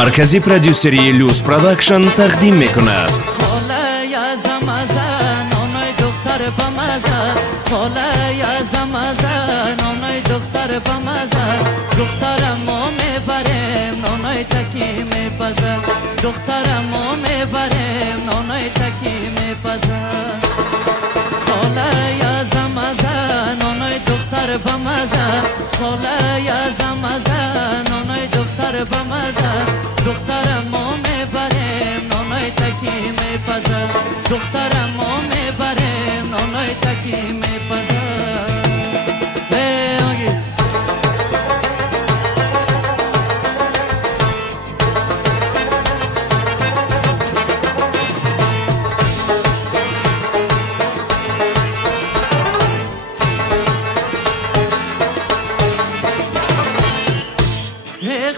маркази продюсери Люс Продакшн тақдим мекунад. دخترمو میبریم نانای تکی میپزه دخترمو میبریم نانای تکی میپزه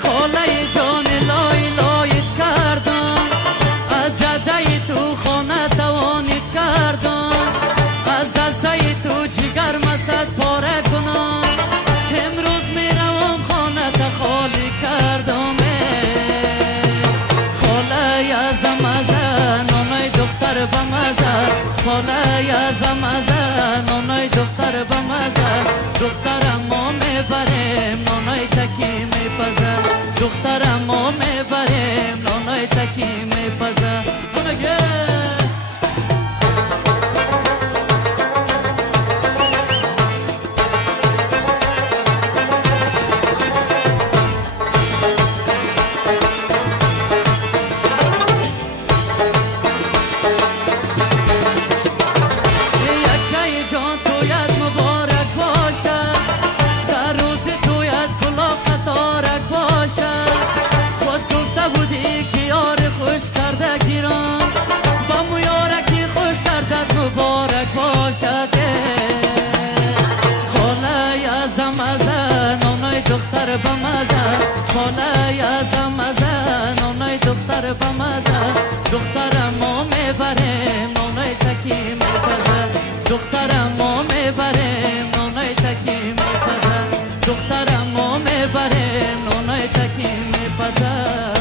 خاله جان لای لایت کردم از جده تو خانه توانیت کردم از دسته تو جگر مسد پاره کنم امروز میروم خانه تا خالی کردم خاله از مزه نانای دختر بمزه خاله از مزه نانای دختر بمزه دخترمو میبریم نانای تکی میپزه دخترمو میبریم نانای تکی میپزه یکی جان تویت مبارک باشد در روز تویت گلا قطارک باشد خود گفته بودی که یار خوش کرده گیران با مو یارکی خوش کردت مبارک باشد خاله از مزه نانای دختر بمزه خاله از مزه نانای دختر بمزه دخترمو میبریم نانای تکی میپزه دخترمو میبریم نانای تکی میپزه دخترمو میبریم نانای تکی میپزه